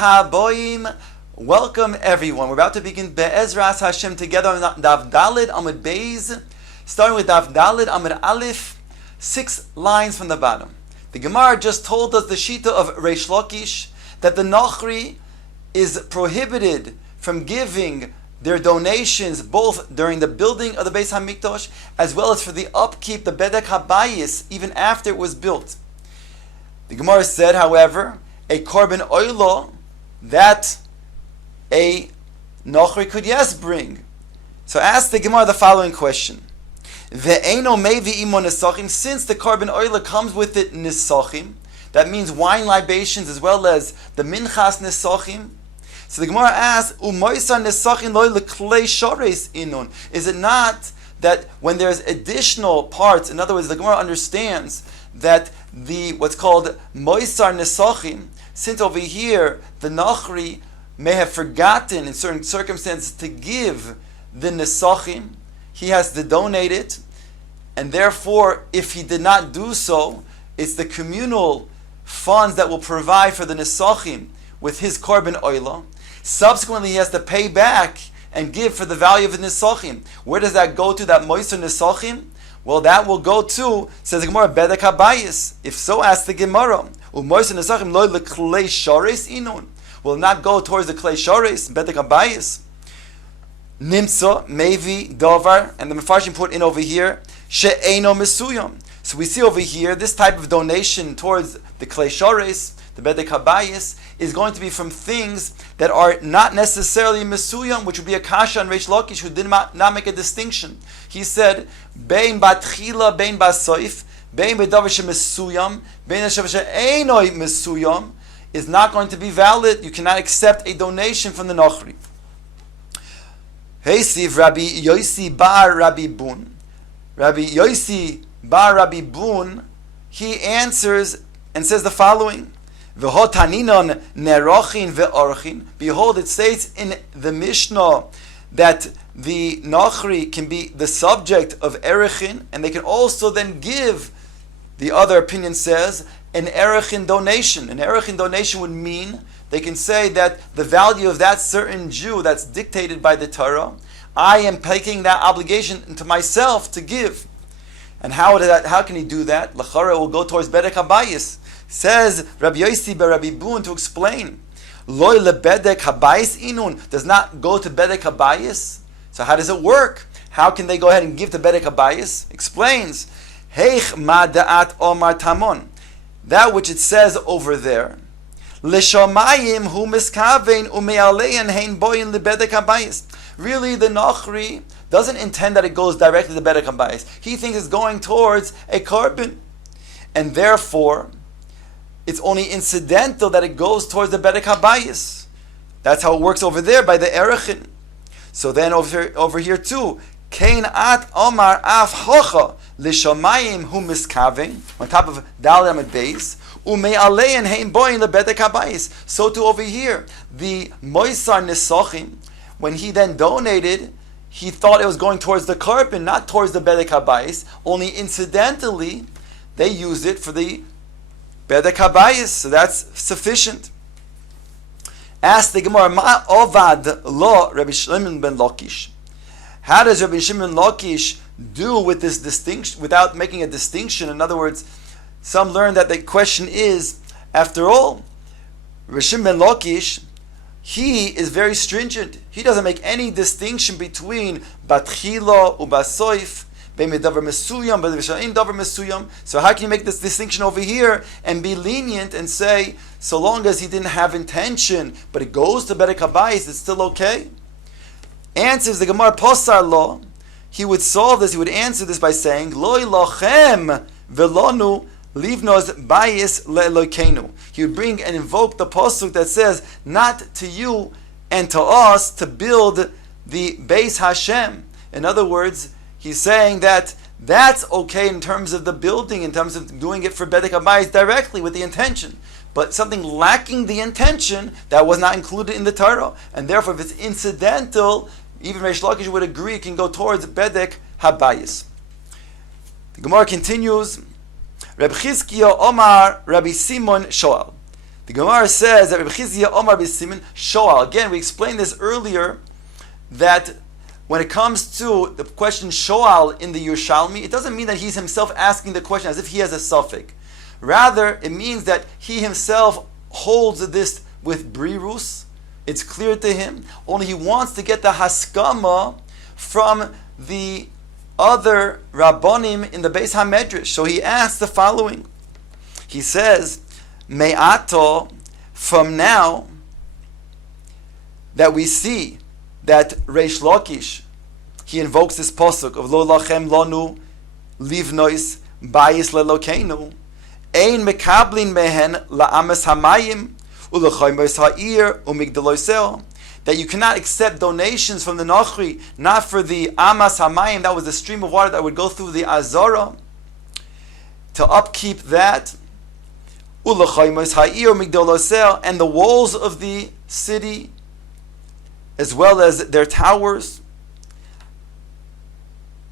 Haboim. Welcome everyone. We're about to begin Be'ezras Hashem together on Daf Dalid Amud Beis, starting with Daf Dalid Amud Aleph, 6 lines from the bottom. The Gemara just told us the Shita of Reish Lakish that the Nochri is prohibited from giving their donations both during the building of the Beis Hamikdash as well as for the upkeep, the Bedek Habayis, even after it was built. The Gemara said, however, a korban oilo that a Nochri could bring. So ask the Gemara the following question. Ve'eno mevi imo nesachim, since the korban oila comes with it nesachim, that means wine libations as well as the minchas nesachim. So the Gemara asks, umoisa nesachim loy leklei shores inun. Is it not that when there's additional parts, in other words, the Gemara understands that the what's called moisar nesachim, since over here the Nochri may have forgotten in certain circumstances to give the nesachim, he has to donate it, and therefore, if he did not do so, it's the communal funds that will provide for the nesachim with his korban oila. Subsequently, he has to pay back and give for the value of the nesachim. Where does that go to, that moiser nesachim? Well, that will go to, says the Gemara, bedek habayis. If so, ask the Gemara, umoiser nesachim loy leklei shores inun. Will not go towards the klei shores, bedek habayis. Nimtza, mevi, dovar, and the Mefarshim put in over here, she'eno mesuyam. So we see over here, this type of donation towards the klei shores, the bedek habayis, is going to be from things that are not necessarily mesuyam, which would be a kasha and Reish Lakish, who did not make a distinction. He said, bein batchila, bein basoif, bein bedavar shemesuyam, bein she'eno mesuyam, is not going to be valid. You cannot accept a donation from the Nochri. Hey, Siv Rabbi Yosi Bar Rabbi Bun. Rabbi Yosi Bar Rabbi Bun, he answers and says the following. V'hotaninon nerochin ve'orchin. Behold, it states in the Mishnah that the Nochri can be the subject of erechin, and they can also then give, the other opinion says, an erechin donation. An erechin donation would mean they can say that the value of that certain Jew that's dictated by the Torah, I am taking that obligation into myself to give. And how can he do that? L'chara will go towards bedek habayis. Says Rabbi Yosi bar Rabbi Bun to explain. Loy lebedek habayis inun does not go to bedek habayis. So how does it work? How can they go ahead and give to bedek habayis? Explains. Heich ma da'at omar tamon. That which it says over there. L'shamayim hu miskavein umealein hein boyin lebedek habayis. Really, the Nochri doesn't intend that it goes directly to bedek habayis. He thinks it's going towards a korban, and therefore it's only incidental that it goes towards the bedek habayis. That's how it works over there by the erechin. So then over here too, Kain at Omar af hocha l'shamayim hu miskavein, on top of Daled Amud Beis, umealein hein boyin lebedek habayis. So too over here, the moisar nesachim, when he then donated, he thought it was going towards the korban, not towards the bedek habayis. Only incidentally, they used it for the bedek habayis, so that's sufficient. Ask the Gemara, Ma ovad lo Rabbi Shimon ben Lakish. How does Rabbi Shimon Lakish do with this distinction, without making a distinction? In other words, some learn that the question is, after all, Rabbi Shimon ben Lakish, he is very stringent. He doesn't make any distinction between batchila ubasoif, be'medavar mesuyam, be'v'shain davar mesuyam. So how can you make this distinction over here and be lenient and say, so long as he didn't have intention, but it goes to bedek habayis, it's still okay? Answers the Gemara posar lo. He would solve this. He would answer this by saying, Loi lochem velonu livnos bayis le'elokeinu. He would bring and invoke the pasuk that says, not to you and to us to build the Beis Hashem. In other words, he's saying that that's okay in terms of the building, in terms of doing it for bedek habayis directly with the intention. But something lacking the intention, that was not included in the Torah. And therefore, if it's incidental, even Reish Lakish would agree it can go towards bedek habayis. The Gemara continues, Reb Chizkiya Omar Rabbi Simon Shoal. The Gemara says that Rabbi Chizkiya Omar b'Simin Shoal. Again, we explained this earlier, that when it comes to the question Shoal in the Yerushalmi, it doesn't mean that he's himself asking the question as if he has a suffix. Rather, it means that he himself holds this with brirus. It's clear to him. Only he wants to get the haskama from the other rabbonim in the Beis HaMedrash. So he asks the following. He says, Me'ato, from now that we see that Reish Lakish, he invokes this pasuk of Lo lachem lonu livnois bayis lelokeinu, ein mekablin mehen la'ames hamayim u'lechoymos ha'ir u'migdaloiseo, that you cannot accept donations from the Nochri, not for the amas hamayim, that was the stream of water that would go through the Azara, to upkeep that, u'lechoymos ha'ir u'migdaloiseo, and the walls of the city, as well as their towers.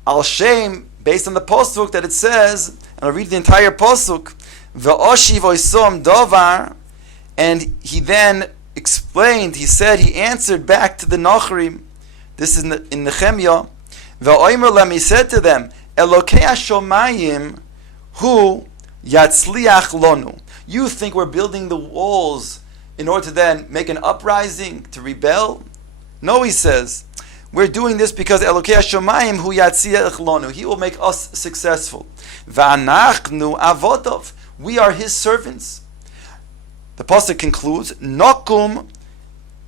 Al Shem, based on the pasuk that it says, and I'll read the entire pasuk, Ve'oshiv oisom dovar, and he then explained, he answered back to the Nachrim, this is in Nehemiah, Ve'oimer lam, he said to them, Elokei hashomayim hu yatzliach lonu. You think we're building the walls in order to then make an uprising, to rebel? No, he says, we're doing this because Elokei Hashomayim hu yatzliach lonu. He will make us successful. Va'anachnu avodov. We are his servants. The pasuk concludes, Nokum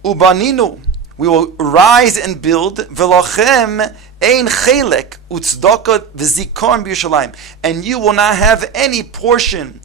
ubaninu. We will rise and build. Velochem ein chelek utzdaka v'zikon b'Yerushalayim. And you will not have any portion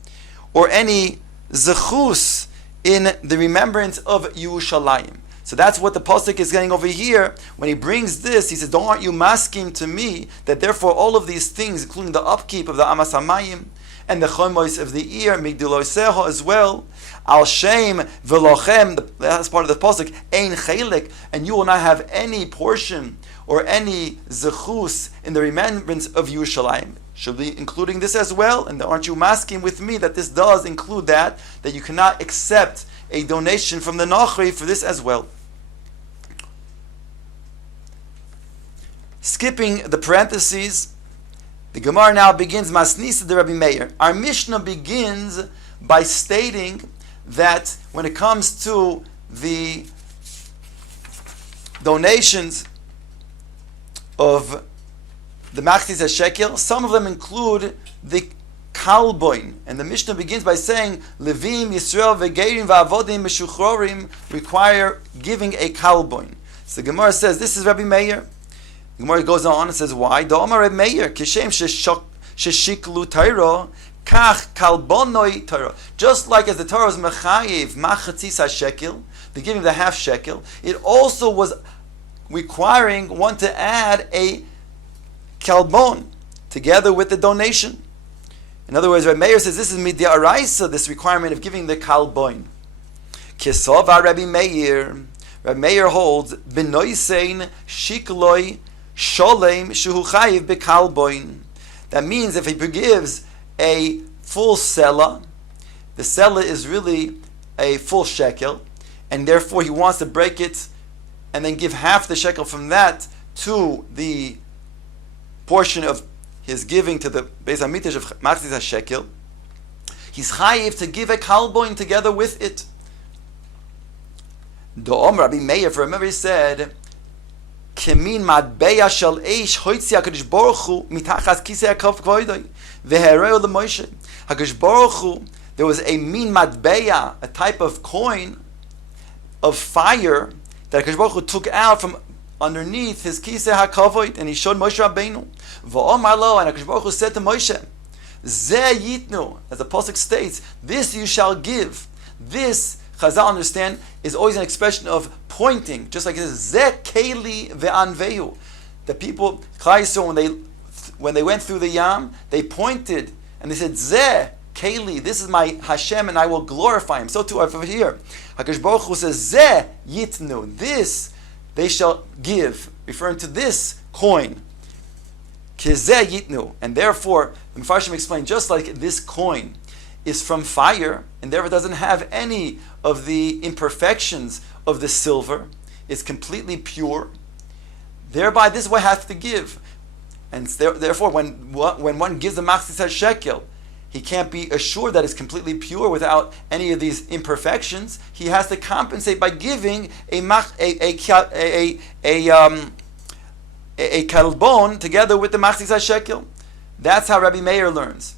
or any zechus in the remembrance of Yerushalayim. So that's what the pasuk is getting over here. When he brings this, he says, "Don't you masking to me that therefore all of these things, including the upkeep of the amas hamayim and the chomois of the ear, migdaloseho as well, al shem velochem." The last part of the pasuk, ein chelik, and you will not have any portion or any zechus in the remembrance of Yerushalayim. Should be including this as well, and aren't you masking with me that this does include that you cannot accept a donation from the Nachri for this as well? Skipping the parentheses, the Gemara now begins Masnisa de Rabbi Meir. Our Mishnah begins by stating that when it comes to the donations of the Machzis Shekel, some of them include the Kalboin, and the Mishnah begins by saying Levim, Yisrael, Vegerim, Va'avodim, Meshuchrorim require giving a Kalboin. So the Gemara says this is Rabbi Meir. The Gemara goes on and says why? Da'amar Rabbi Meir kishem sheshiklu Torah kach kalbonoi Torah. Just like as the Torah was mechayiv machatzis shekel, the giving of the half shekel, it also was requiring one to add a kalbon together with the donation. In other words, Rabbi Meir says this is midiaraisa, this requirement of giving the kalboin. Kesova Rabbi Meir. Rabbi Meir holds benoisein shikloi sholem shuhu chayiv bekalboin. That means if he gives a full sela, the sela is really a full shekel, and therefore he wants to break it and then give half the shekel from that to the portion of his giving to the Beis HaMikdash of Machzis HaShekel, he's chayiv to give a kalboin together with it. Do'om Rabbi Meir, if you remember, he said, Kemin madbeya shel eish hoitzi HaKadosh Baruch Hu mitachas kisei HaKavoidoi v'hereo l'Moshe. HaKadosh Baruch Hu, there was a min madbeya, a type of coin of fire that HaKadosh Baruch Hu took out from underneath his kisei HaKavod, and he showed Moshe Rabbeinu. V'omar lo, and HaKadosh Baruch Hu said to Moshe, Zeh yitnu, as the pasuk states, this you shall give. This, Chazal understand, is always an expression of pointing, just like it says, Zeh keli ve'anvehu. The people, Klal Yisrael, when they went through the Yam, they pointed, and they said, Zeh keli, this is my Hashem, and I will glorify him. So too over here, HaKadosh Baruch Hu says, Zeh yitnu, this they shall give, referring to this coin. Kizeh yitnu. And therefore, the Mefarshim explain, just like this coin is from fire, and therefore doesn't have any of the imperfections of the silver. It's completely pure. Thereby, this is what has to give. And therefore, when one gives the Masechet Shekel, he can't be assured that it's completely pure without any of these imperfections. He has to compensate by giving a kalbon together with the Masechet Shekel. That's how Rabbi Meir learns.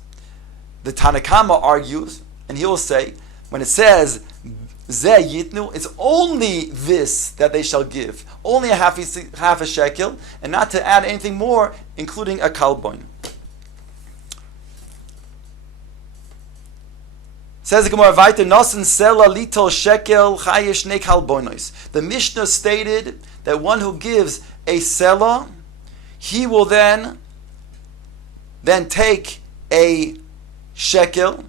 The Tanakama argues, and he will say, when it says Zeh Yitnu, it's only this that they shall give, only a half a shekel, and not to add anything more, including a kalbon. Says the Gemara, Vayter Nosen Sela Litol Shekel Chayesh Ne Kalbonos. The Mishnah stated that one who gives a Sela, he will then take a shekel,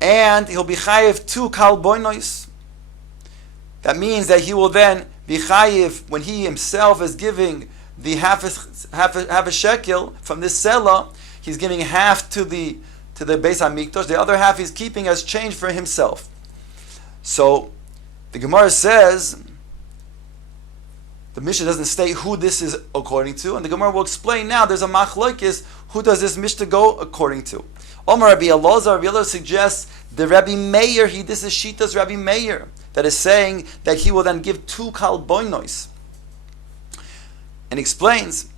and he'll be chayiv 2 kalbonos. That means that he will then be chayiv when he himself is giving the half a shekel from this sela. He's giving half to the Beis Hamikdash. The other half he's keeping as change for himself. So the Gemara says, the Mishnah doesn't state who this is according to, and the Gemara will explain now. There's a machlokes. Who does this Mishnah go according to? Omar Rabbi Elazar. Rabbi Elazar suggests the Rabbi Meir. This is Shita's Rabbi Meir that is saying that he will then give 2 kalbonos, and explains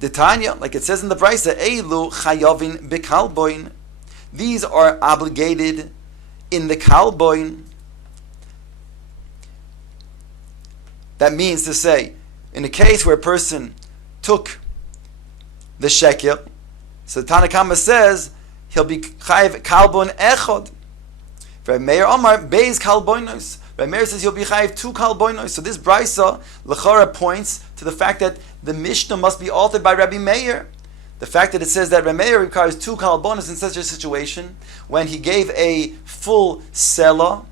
the Tanya, like it says in the Brisa, Eilu chayavin bekalboin. These are obligated in the kalboin. That means to say, in a case where a person took the shekel, so the Tanakama says he'll be chayiv kalbon echod. Rabbi Meir Omar beis kalbonos. Rabbi Meir says he'll be chayiv 2 kalbonos. So this brisa lechora points to the fact that the Mishnah must be altered by Rabbi Meir. The fact that it says that Rabbi Meir requires 2 kalbonos in such a situation, when he gave a full sela,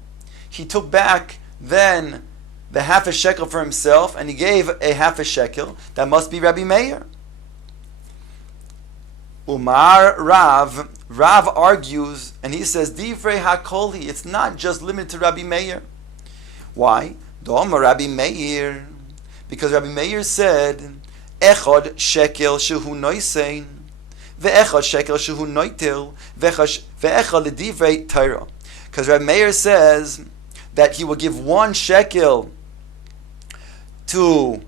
he took back then the half a shekel for himself, and he gave a half a shekel. That must be Rabbi Meir. Umar Rav argues, and he says, Divrei HaKolhi, it's not just limited to Rabbi Meir. Why? Doma Rabbi Meir, because Rabbi Meir said, Echad shekel shehu noisein, ve'echad shekel shehu noitil, ve'echad l'divrei Torah. Because Rabbi Meir says that he will give 1 shekel to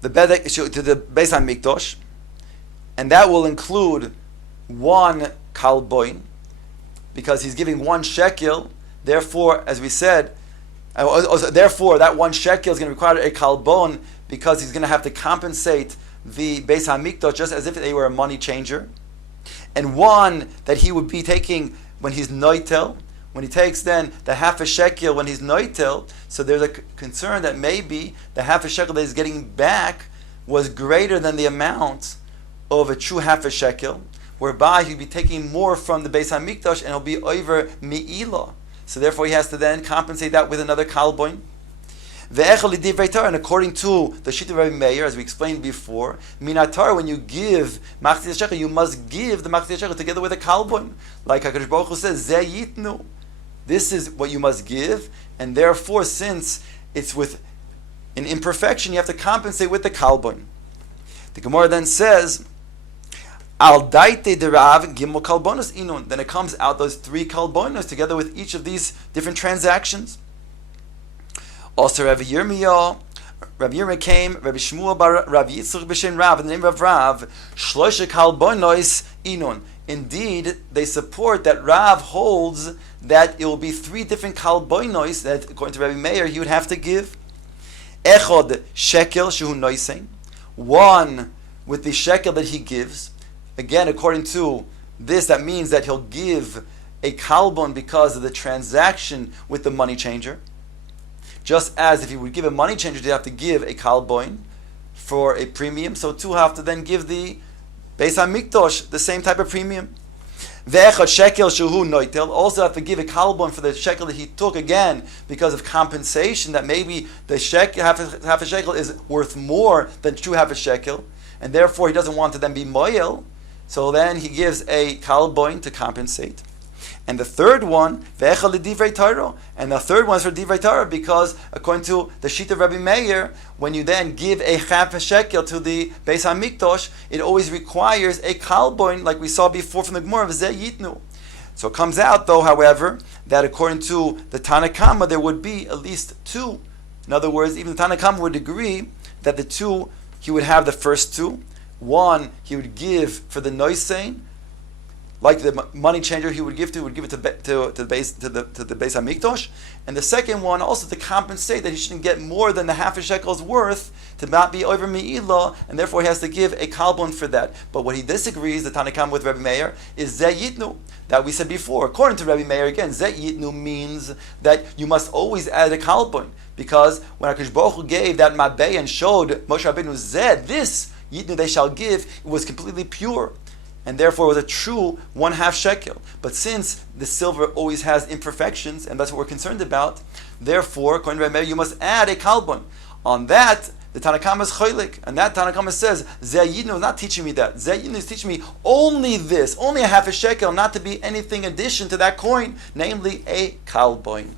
the Beis Hamikdash, and that will include 1 kalboin, because he's giving 1 shekel. Therefore, as we said, therefore that 1 shekel is going to require a kalbon, because he's going to have to compensate the Beis Hamikdash just as if they were a money changer, and 1 that he would be taking when he's noitel, when he takes then the half a shekel when he's noitel. So there's a concern that maybe the half a shekel that he's getting back was greater than the amount of a true half a shekel, whereby he'd be taking more from the Beis Hamikdash and he'll be over mi'ilah. So therefore he has to then compensate that with another kalboin. And according to the Shita of Rabbi Meir, as we explained before, minatar, when you give Masechet Shekel, you must give the Masechet Shekel together with a kalboin. Like HaKadosh Baruch Hu says, Zeh Yitnu. This is what you must give, and therefore, since it's with an imperfection, you have to compensate with the kalboin. The Gemara then says, Al daite derav gimel kalbonos inun. Then it comes out those 3 kalbonos together with each of these different transactions. Also, Rabbi Yirmiyahu came, Rabbi Shmuel bar Rav Yitzchak b'shem Rav, in the name of Rav, Shlosha kalbonos inun. Indeed, they support that Rav holds that it will be 3 different kalbonos that, according to Rabbi Meir, he would have to give. Echod shekel shehu noisein. 1 with the shekel that he gives. Again, according to this, that means that he'll give a kalbon because of the transaction with the money changer. Just as if he would give a money changer, he'd have to give a kalbon for a premium. So too have to then give the Beis Hamikdash the same type of premium. Ve'echad shekel shehu noitel, also have to give a kalbon for the shekel that he took, again because of compensation, that maybe the shekel, half a shekel is worth more than true half a shekel, and therefore he doesn't want to then be moyel. So then he gives a kalboin to compensate. And the third one, ve'echad l'divrei Torah. And the third one is for divrei Torah because according to the sheet of Rabbi Meir, when you then give a half a shekel to the Beis HaMikdash, it always requires a kalboin, like we saw before from the Gemara of Zeh Yitnu. So it comes out, though, however, that according to the Tanna Kama, there would be at least two. In other words, even the Tanna Kama would agree that the two, he would have the first two. One, he would give for the noisein, like the money changer he would give it to the Beis HaMikdash, and the second one also to compensate that he shouldn't get more than the half a shekel's worth to not be over me'ilah, and therefore he has to give a kalbon for that. But what he disagrees, the Tanna Kama with Rabbi Meir, is Zeh Yitnu, that we said before. According to Rabbi Meir, again, Zeh Yitnu means that you must always add a kalbon, because when HaKadosh Baruch Hu gave that mabei and showed Moshe Rabbeinu Zeh, this Yitnu they shall give, it was completely pure. And therefore it was a true 1/2 shekel. But since the silver always has imperfections, and that's what we're concerned about, therefore, according to Rabbi Meir, you must add a kalbon. On that, the Tanna Kama is cholik, and that Tanna Kama says, Zeh Yitnu is not teaching me that. Zeh Yitnu is teaching me only this, only a 1/2 shekel, not to be anything addition to that coin, namely a kalbon.